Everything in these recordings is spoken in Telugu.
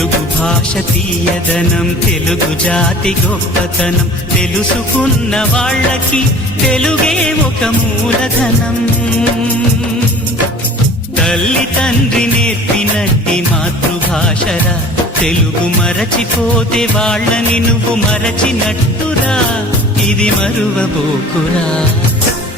తెలుగు భాష తీయదనం, తెలుగు జాతి గొప్పతనం, తెలుసుకున్న వాళ్ళకి తెలుగే ఒక మూలధనం. తల్లి తండ్రి నేర్పినట్టి మాతృభాషరా, తెలుగు మరచిపోతే వాళ్ళని నువ్వు మరచినట్టురా, ఇది మరువబోకురా.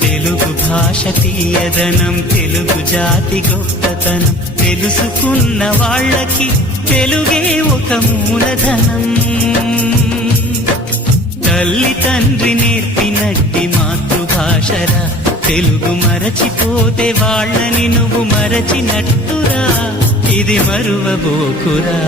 తెలుగు భాష తీయదనం, తెలుగు జాతి గొప్పతనం, తెలుసుకున్న వాళ్ళకి తెలుగే ఒక మూలధనం. తల్లి తండ్రి నేర్పినట్టి మాతృభాషరా, తెలుగు మరచిపోతే వాళ్ళని నువ్వు మరచినట్టురా, ఇది మరువబోకురా.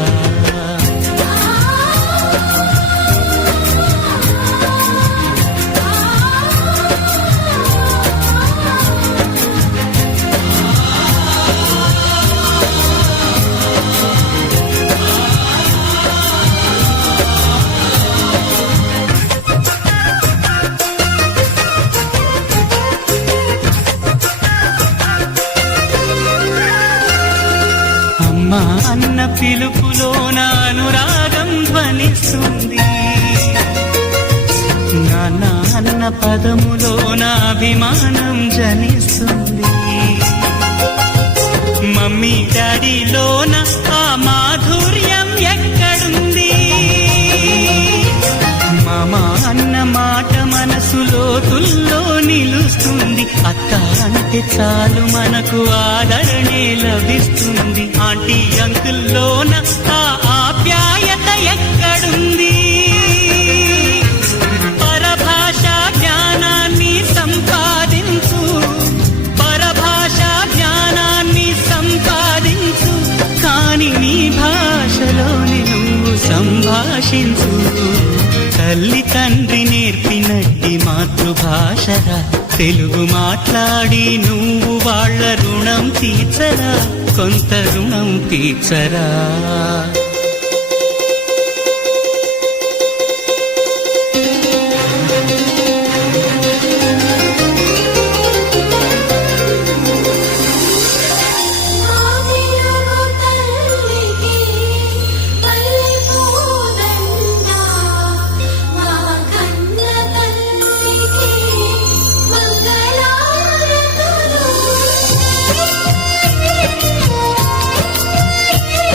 అమ్మా అన్న పిలుపులోన అనురాగం ధ్వనిస్తుంది, నాన్న అన్న పదములోన అభిమానం జనిస్తుంది. మమ్మీ డాడీలోన ఆ మాధుర్యం ఎక్కడుంది? మామ అన్న మాట మనసులో తుల్లో నిలుస్తుంది. అక్క అంటే చాలు మనకు ఆదరణే లభిస్తుంది. ఆంటీ అంకుల్లోన ఆ ఆప్యాయత ఎక్కడుంది? పరభాషా జ్ఞానాన్ని సంపాదించు, పరభాషా జ్ఞానాన్ని సంపాదించు, కాని నీ భాషలోని నువ్వు సంభాషించు. తల్లి తండ్రి నేర్పినట్టి మాతృభాషరా, తెలుగు మాట్లాడి నువ్వు వాళ్ళ రుణం తీర్చరా, కొంత రుణం తీర్చరా.